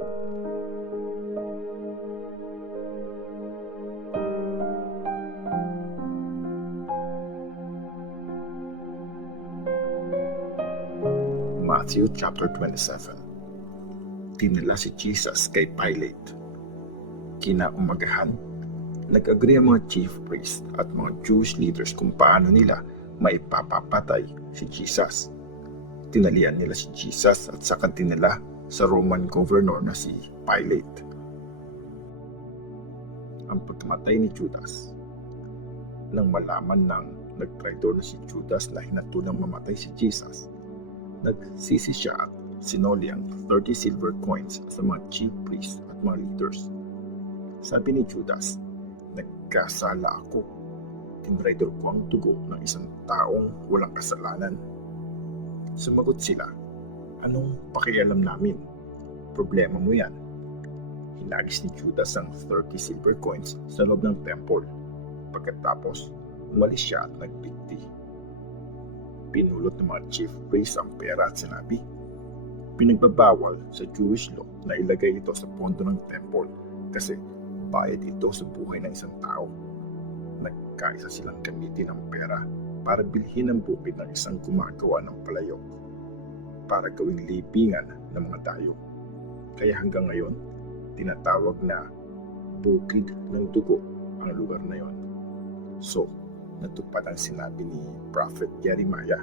Matthew chapter 27. Dinala si Jesus kay Pilate. Kinaumagahan, nag-agree ang mga chief priests at mga Jewish leaders kung paano nila maipapapatay si Jesus. Tinalian nila si Jesus at saka dinala sa Roman governor na si Pilate. Ang pagkamatay ni Judas. Nang malaman ng nagtraidor na si Judas na hinatulang mamatay si Jesus, nagsisi siya at sinoli ang 30 silver coins sa mga chief priests at mga leaders. Sabi ni Judas, "Nagkasala ako. Tinraidor ko ang dugo ng isang taong walang kasalanan." Sumagot sila, "Anong pakialam namin? Problema mo yan." Hinagis ni Judas ang 30 silver coins sa loob ng temple. Pagkatapos, umalis siya at nagbigti. Pinulot ng mga chief priests ang pera at sinabi, "Pinagbabawal sa Jewish law na ilagay ito sa pondo ng temple kasi bayad ito sa buhay ng isang tao." Nagkaisa silang gamitin ang pera para bilhin ang bukid ng isang gumagawa ng palayok para gawing libingan ng mga dayo. Kaya hanggang ngayon, tinatawag na Bukid ng Dugo ang lugar na yon. So, natupad ang sinabi ni Prophet Jeremiah.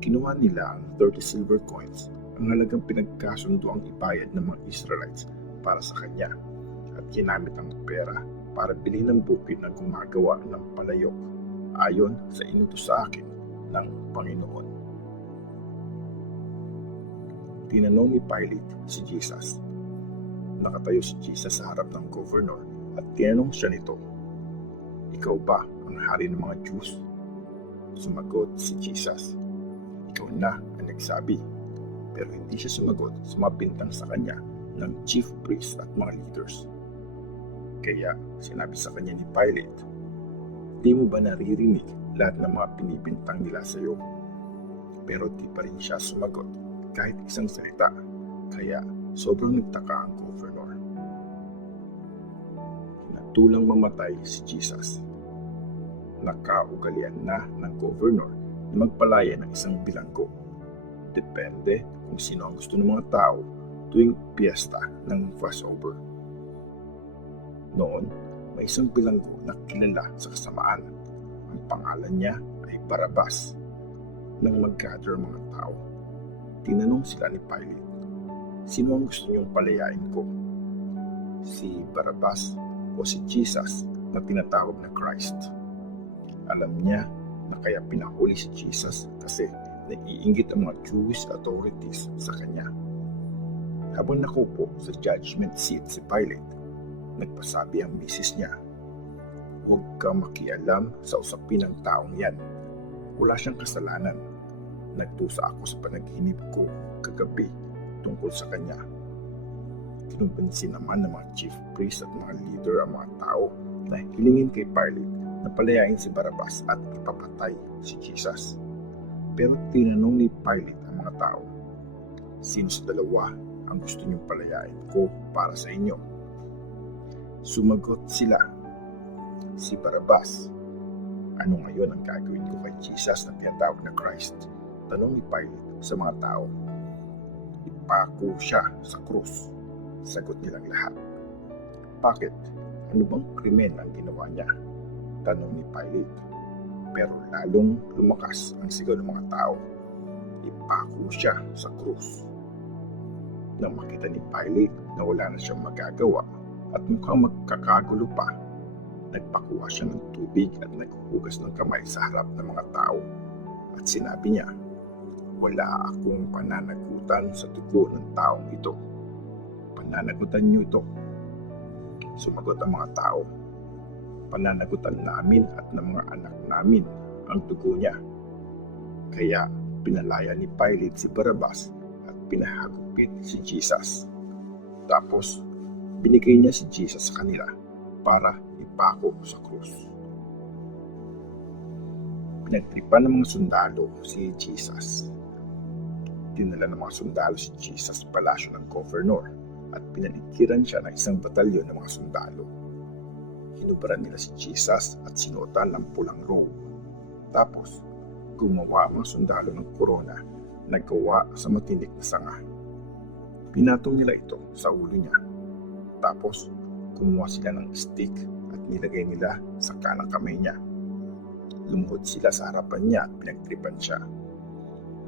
Kinuha nila ang 30 silver coins, ang halagang pinagkasundo ang ibayad ng mga Israelites para sa kanya, at ginamit ang pera para bilhin ang bukid na gumagawa ng palayok ayon sa inutos sa akin ng Panginoon. Tinanong ni Pilate si Jesus. Nakatayo si Jesus sa harap ng governor at tinanong siya nito, "Ikaw ba ang hari ng mga Jews?" Sumagot si Jesus, "Ikaw na ang nagsabi." Pero hindi siya sumagot sa mga bintang sa kanya ng chief priests at mga leaders. Kaya sinabi sa kanya ni Pilate, "Di mo ba naririnig lahat ng mga pinibintang nila sa iyo?" Pero di pa rin siya sumagot kahit isang salita, kaya sobrang nagtaka ang governor. Natulang mamatay si Jesus. Nakaugalian na ng governor na magpalaya ng isang bilanggo. Depende kung sino ang gusto ng mga tao tuwing piyesta ng Passover. Noon, may isang bilanggo na kilala sa kasamaan. Ang pangalan niya ay Barabas. Nang mag-gather ang mga tao, tinanong sila ni Pilate, "Sino ang gusto niyong palayain ko? Si Barabas o si Jesus na tinatawag na Christ?" Alam niya na kaya pinahuli si Jesus kasi naiinggit ang mga Jewish authorities sa kanya. Habang nakupo sa judgment seat si Pilate, nagpasabi ang misis niya, "Huwag ka makialam sa usapin ng taong yan. Wala siyang kasalanan. Nagdusa ako sa panaginip ko kagabi tungkol sa kanya." Kinumbinsi naman ng mga chief priest at mga leader ang mga tao na hilingin kay Pilate na palayain si Barabas at ipapatay si Jesus. Pero tinanong ni Pilate ang mga tao, "Sino sa dalawa ang gusto niyong palayain ko para sa inyo?" Sumagot sila, "Si Barabas." "Ano ngayon ang gagawin ko kay Jesus na tinatawag na Christ?" tanong ni Pilate sa mga tao. "Ipako siya sa krus." Sagot nilang lahat. "Bakit? Ano bang krimen ang ginawa niya?" tanong ni Pilate. Pero lalong lumakas ang sigaw ng mga tao, "Ipako siya sa krus." Nang makita ni Pilate na wala na siyang magagawa at mukhang magkakagulo pa, nagpakuha siya ng tubig at naghuhugas ng kamay sa harap ng mga tao. At sinabi niya, "Wala akong pananagutan sa dugo ng taong ito. Pananagutan niyo ito." Sumagot ang mga tao, "Pananagutan namin at ng mga anak namin ang dugo niya." Kaya pinalaya ni Pilate si Barabas at pinahagupit si Jesus. Tapos binigay niya si Jesus sa kanila para ipako sa krus. Pinagtripan ng mga sundalo si Jesus. Dinala ng mga sundalo si Jesus sa palasyo ng governor. at pinanikiran siya ng isang batalyon ng mga sundalo. Hinubran nila si Jesus at sinuotan ng pulang robe. Tapos, gumawa ang mga sundalo ng korona na gawa sa matinik na sanga. Pinatong nila ito sa ulo niya. Tapos, kumuha sila ng stick at nilagay nila sa kanang kamay niya. Lumuhod sila sa harapan niya at pinagtripan siya.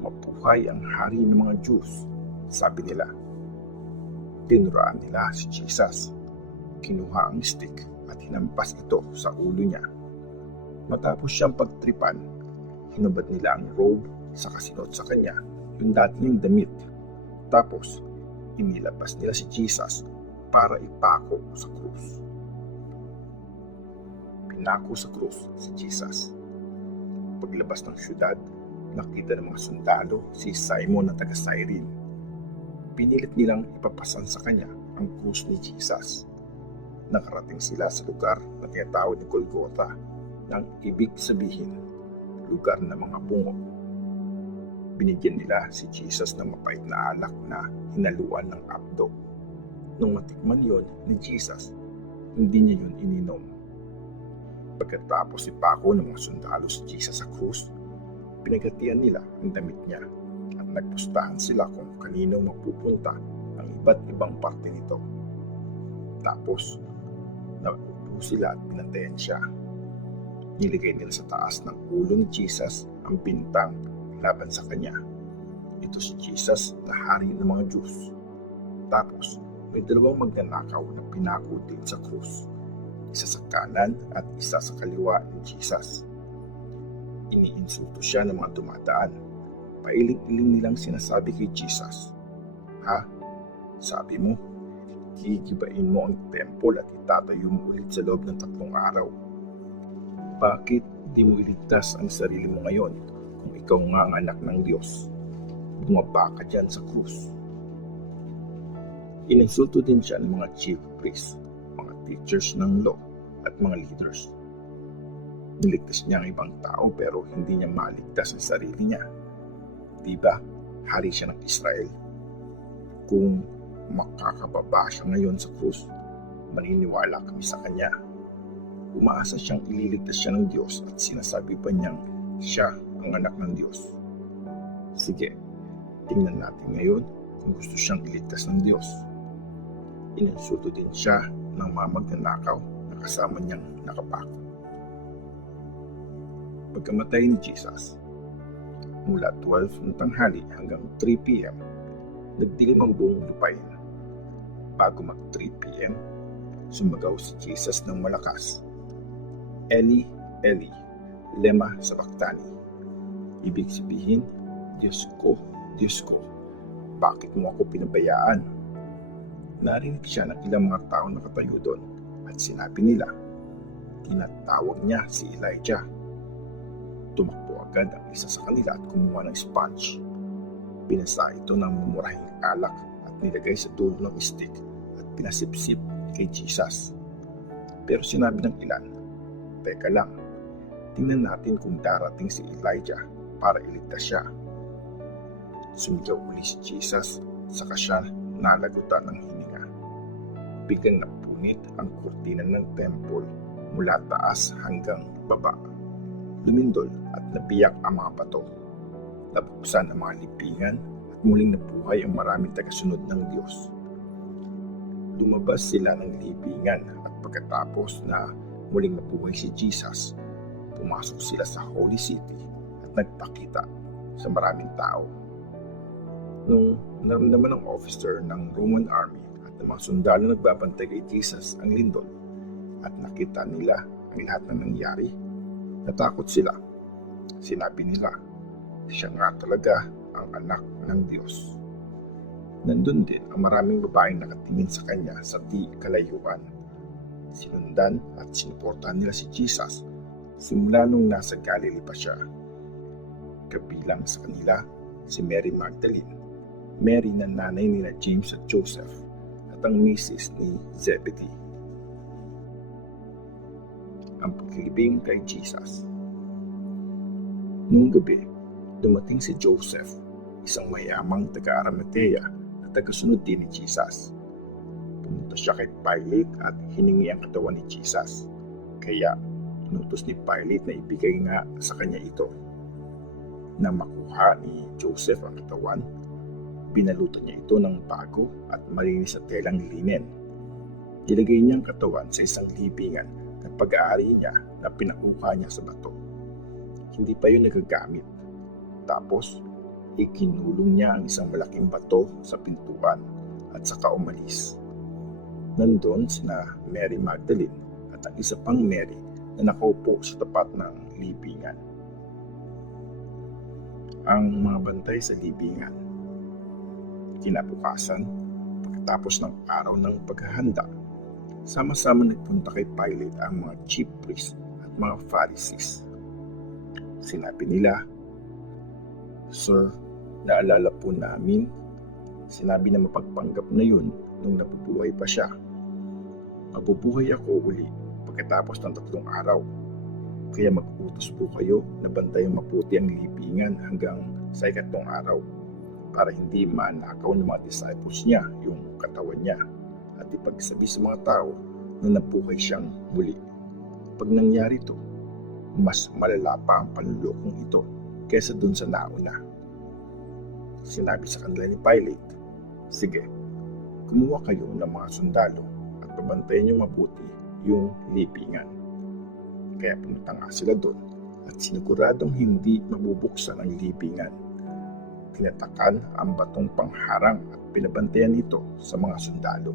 Mabuhay ang hari ng mga Diyos, sabi nila. Tinuraan nila si Jesus. Kinuha ang stick at hinampas ito sa ulo niya. Matapos siyang pagtripan, hinubad nila ang robe sa kasinot sa kanya, yung dati niyang damit. Tapos, inilabas nila si Jesus para ipako sa krus. Pinako sa krus si Jesus. Paglabas ng syudad, nakita ng mga sundalo si Simon na taga Cyrene. Pinilit nilang ipapasan sa kanya ang krus ni Jesus. Nakarating sila sa lugar na tinatawag ni Golgotha, nang ibig sabihin, lugar ng mga bungo. Binigyan nila si Jesus ng mapait na alak na hinaluan ng apdo. Nung matikman yon ni Jesus, hindi niya yun ininom. Pagkatapos ipako ng mga sundalo si Jesus sa krus, pinagatian nila ang damit niya at nagpustahan sila kung kanino mapupunta ang iba't ibang parte nito. Tapos, naupo sila at pinantayan siya. Niligay nila sa taas ng ulo ni Jesus ang bintang laban sa kanya. Ito si Jesus na hari ng mga Diyos. Tapos, may dalawang magnanakaw na pinako din sa krus. Isa sa kanan at isa sa kaliwa ni Jesus. Iniinsulto siya ng mga dumadaan. Pailing-iling nilang sinasabi kay Jesus, "Ha? Sabi mo, gigibain mo ang temple at itatayo mo ulit sa loob ng 3 araw. Bakit di mo iligtas ang sarili mo ngayon kung ikaw nga ang anak ng Diyos? Bumaba ka dyan sa krus." Ininsulto din siya ng mga chief priests, mga teachers ng law at mga leaders. Niligtas niya ang ibang tao pero hindi niya maligtas ang sarili niya. Diba, hari siya ng Israel? Kung makakababa siya ngayon sa krus, maniniwala kami sa kanya. Umaasa siyang ililigtas siya ng Diyos at sinasabi pa niyang siya ang anak ng Diyos. Sige, tingnan natin ngayon kung gusto siyang iligtas ng Diyos. Ininsulto din siya ng mga magnanakaw na kasama niyang nakapako. Pagkamatay ni Jesus, mula 12 ng tanghali hanggang 3 p.m., nagdilim ang buong lupain. Bago mag 3 p.m., sumagaw si Jesus ng malakas, "Eli, Eli, lema sabachthani." Ibig sabihin, Diyos ko, bakit mo ako pinabayaan?" Narinig siya ng ilang mga tao na nakatayo doon at sinabi nila, tinatawag niya si Elijah. Tumakbo agad ang isa sa kanila at kumuha ng sponge. Pinasa ito ng mumurahing alak at nilagay sa dulo ng stick at pinasipsip kay Jesus. Pero sinabi ng ilan, "Teka lang, tingnan natin kung darating si Elijah para iligtas siya." Sumigaw uli si Jesus, saka siya nalagutan ng hininga. Biglang napunit ang kurtina ng temple mula taas hanggang baba. Lumindol at nabiyak ang mga bato. Nabuksan ang mga libingan at muling nabuhay ang maraming tagasunod ng Diyos. Lumabas sila ng libingan at pagkatapos na muling nabuhay si Jesus, pumasok sila sa Holy City at nagpakita sa maraming tao. Nung naramdaman ng officer ng Roman army at ng mga sundalo nagbabantay kay Jesus ang lindol at nakita nila ang lahat ng nangyari, natakot sila. Sinabi nila, siya nga talaga ang anak ng Diyos. Nandun din ang maraming babaeng nakatingin sa kanya sa di kalayuan. Sinundan at sinuportahan nila si Jesus simula nung nasa Galilee pa siya. Kabilang sa kanila si Mary Magdalene, Mary na nanay nila James at Joseph, at ang misis ni Zebedee. Ang paglilibing kay Jesus. Nung gabi, dumating si Joseph, isang mayamang taga-Arimathea na tagasunod din ni Jesus. pumunta siya kay Pilate at hiningi ang katawan ni Jesus. Kaya inutos ni Pilate na ibigay nga sa kanya ito. Nang makuha ni Joseph ang katawan, binalutan niya ito ng bago at malinis na telang linen. Ilagay niya ang katawan sa isang libingan na pag-aari niya na pinauka niya sa bato. Hindi pa yun nagagamit. Tapos, ikinulong niya ang isang malaking bato sa pintuan at saka umalis. Nandun sina Mary Magdalene at ang isa pang Mary na nakaupo sa tapat ng libingan. Ang mga bantay sa libingan. Kinabukasan, pagkatapos ng araw ng paghahanda, sama-sama nagpunta kay Pilate ang mga chief priests at mga Pharisees. Sinabi nila, "Sir, naalala po namin, sinabi na mapagpanggap na yun nung nabubuhay pa siya. Mabubuhay ako uli pagkatapos ng 3 araw. Kaya mag-utos po kayo na bantayan mabuti ang libingan hanggang sa 3 araw para hindi manakaw ng mga disciples niya yung katawan niya at ipagsabi sa mga tao na nabuhay siyang muli. Pag nangyari ito, mas malala pa ang panlulokong ito kaysa dun sa nauna." Sinabi sa kanila ni Pilate, "Sige, kumuha kayo ng mga sundalo at pabantayan niyo mabuti yung libingan." Kaya pumunta nga sila doon at siniguradong hindi mabubuksan ang libingan. Tinatakan ang batong pangharang at pinabantayan ito sa mga sundalo.